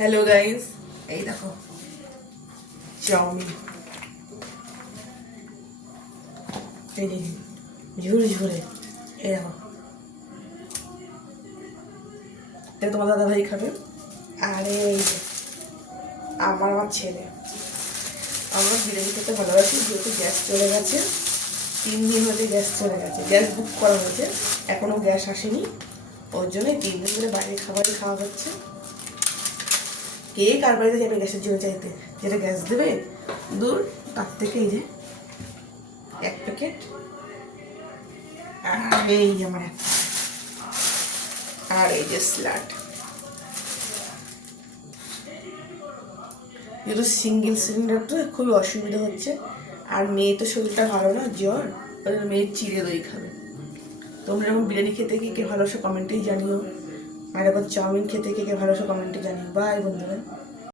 Hello guys, এই দেখো chowmein, এই ঝুরে ঝুরে, এই দেখো এটা তোমার দাদা ভাই খাবে। আর এই যে আমার ছেলে, আমরা বিরিয়ানি খেতে ভালোবাসি, যেহেতু গ্যাস চলে গেছে 3 দিন হতে গ্যাস চলে গেছে, গ্যাস বুক করা হয়েছে, এখনো গ্যাস আসেনি, ওর জন্য 3 দিন ধরে বাইরে খাবারই খাওয়া হচ্ছে। কে কার বাড়িতে যাবে গ্যাসের জন্য চাইতে, যেটা গ্যাস দেবে দূর, তার থেকে এই যে 1 প্যাকেট। আর এই আমার একটা, আর এই যে স্যালাড। যেহেতু সিঙ্গেল সিলিন্ডার তো খুবই অসুবিধা হচ্ছে, আর মেয়ে তো শরীরটা ভালো না, জ্বর, ওদের মেয়ে চিড়ে দই খাবে। তোমরা এরকম বিরিয়ানি খেতে কে ভালোবাসো কমেন্টেই জানিও, আর এখন চাউমিন খেতে কে ভালোবাসো কমেন্টে জানিও। বাই বন্ধুরা।